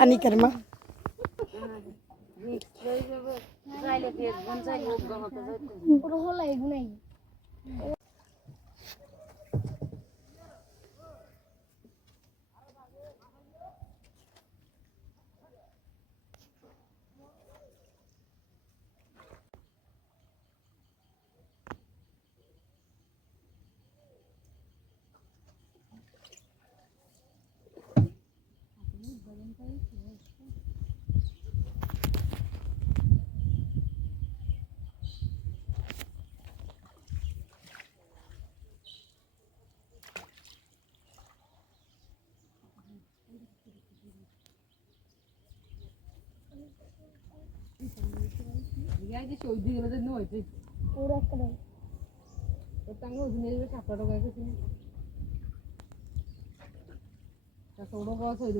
आणि कर्मा राहिले Jij die zo dieren dat nooit. Hoe dat kan. Dat kan ook niet, dat kan ook niet. थोडं बस होईल